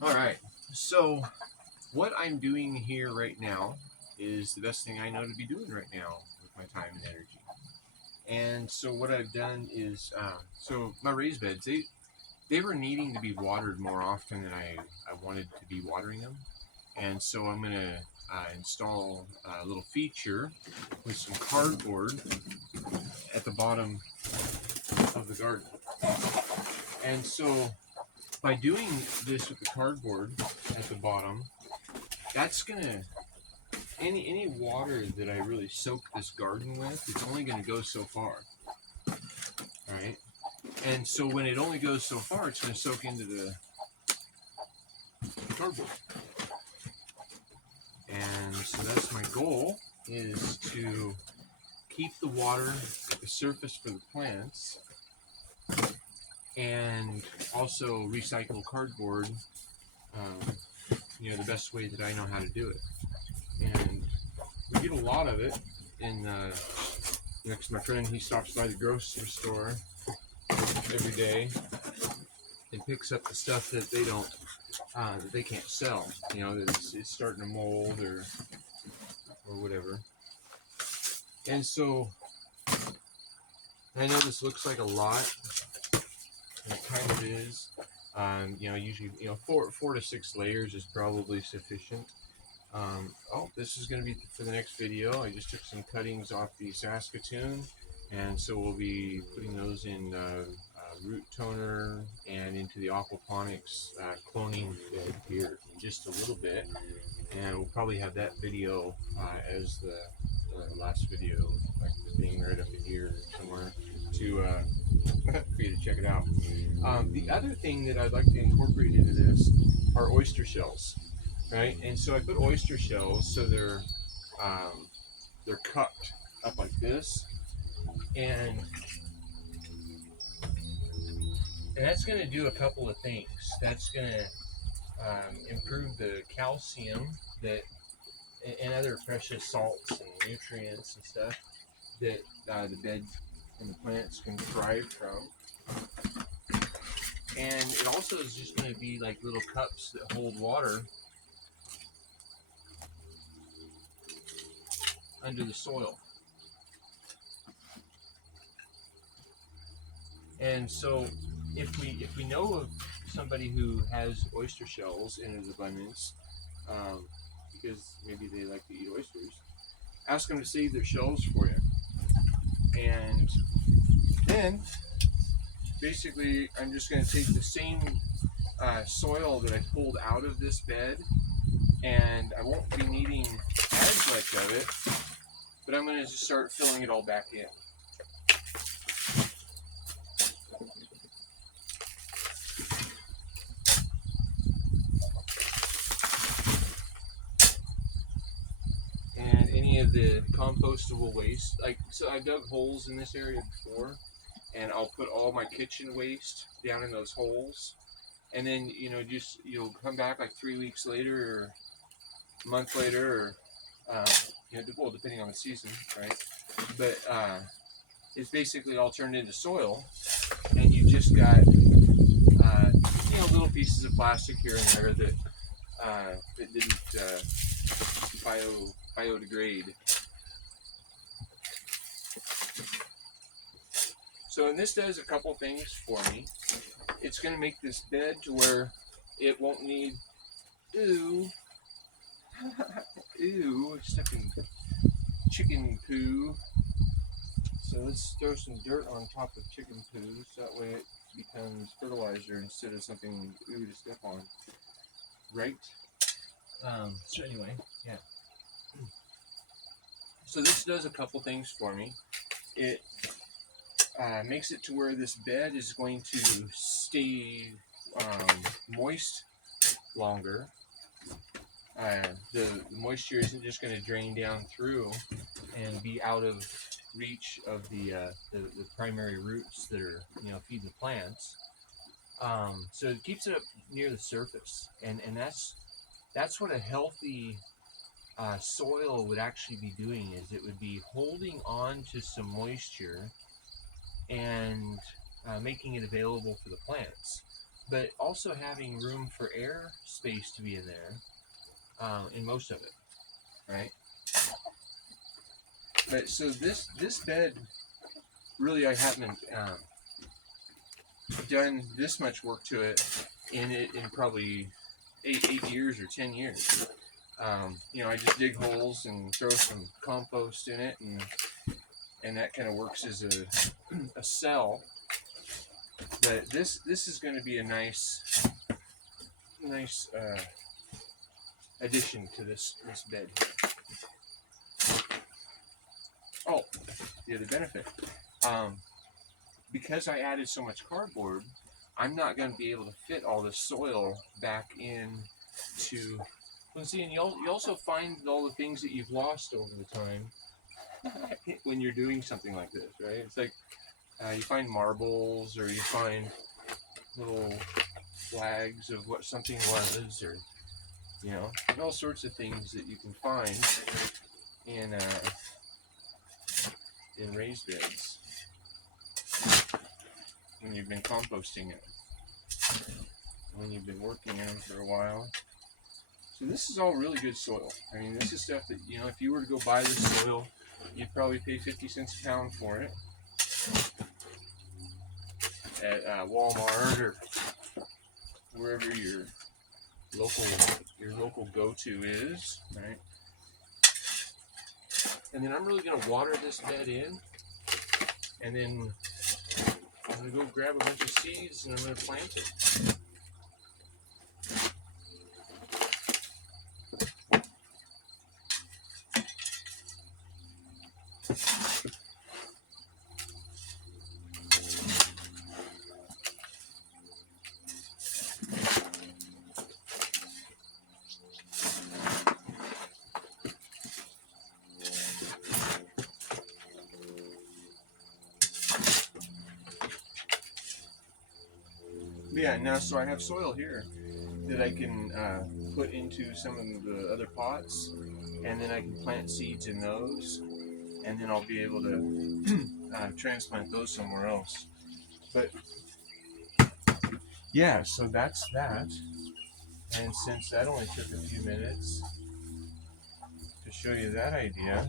All right. So, what I'm doing here right now is the best thing I know to be doing right now with my time and energy. And so, what I've done is, so my raised beds, they were needing to be watered more often than I wanted to be watering them. And so, I'm going to install a little feature with some cardboard at the bottom of the garden. And so, by doing this with the cardboard at the bottom, that's gonna any water that I really soak this garden with, it's only gonna go so far. All right, and so when it only goes so far, it's gonna soak into the cardboard. And so that's my goal, is to keep the water at the surface for the plants, and also recycle cardboard. Um, the best way that I know how to do it, and we get a lot of it in next my friend, he stops by the grocery store every day and picks up the stuff that they can't sell. It's starting to mold or whatever. And so I know this looks like a lot, and it kind of is. Usually, four to six layers is probably sufficient. This is going to be for the next video. I just took some cuttings off the Saskatoon, and so we'll be putting those in root toner and into the aquaponics cloning bed here in just a little bit, and we'll probably have that video as the last video, like being right up in here somewhere to for you to check it out. The other thing that I'd like to incorporate into this are oyster shells, right? And so I put oyster shells so they're cupped up like this, and that's going to do a couple of things. That's going to improve the calcium that and other precious salts and nutrients and stuff that the bed and the plants can thrive from. And it also is just going to be like little cups that hold water under the soil. And so if we know of somebody who has oyster shells in his abundance, because maybe they like to eat oysters, ask them to save their shells for you. And then basically I'm just going to take the same soil that I pulled out of this bed, and I won't be needing as much of it, but I'm going to just start filling it all back in. And any of the compostable waste, so I dug holes in this area before, and I'll put all my kitchen waste down in those holes, and then you'll come back like 3 weeks later or a month later, or well, depending on the season, right? But it's basically all turned into soil, and you just got little pieces of plastic here and there that didn't biodegrade. So, and this does a couple things for me. It's going to make this bed to where it won't need stuck in chicken poo. So let's throw some dirt on top of chicken poo, so that way it becomes fertilizer instead of something to step on. Right? So anyway, yeah. So this does a couple things for me. It makes it to where this bed is going to stay moist longer. The moisture isn't just going to drain down through and be out of reach of the primary roots that are feed the plants. So it keeps it up near the surface, and that's what a healthy soil would actually be doing, is it would be holding on to some moisture and making it available for the plants. but also having room for air space to be in there, in most of it, right? But so this bed, really, I haven't done this much work to it in probably 8 years or 10 years. You know, I just dig holes and throw some compost in it, and that kind of works as a cell. But this is going to be a nice addition to this bed here. Oh, the other benefit, because I added so much cardboard, I'm not going to be able to fit all this soil back in to. Let's see, and you also find all the things that you've lost over the time when you're doing something like this, right? It's like you find marbles, or you find little flags of what something was, or you know, all sorts of things that you can find in raised beds when you've been composting it, when you've been working in them for a while. So this is all really good soil. I mean, this is stuff that, you know, if you were to go buy this soil, you'd probably pay 50 cents a pound for it at Walmart or wherever your local go-to is, right? And then I'm really going to water this bed in, and then I'm going to go grab a bunch of seeds and I'm going to plant it. Yeah, now so I have soil here that I can put into some of the other pots, and then I can plant seeds in those, and then I'll be able to transplant those somewhere else. But yeah, so that's that. And since that only took a few minutes to show you that idea,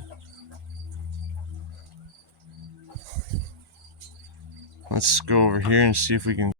let's go over here and see if we can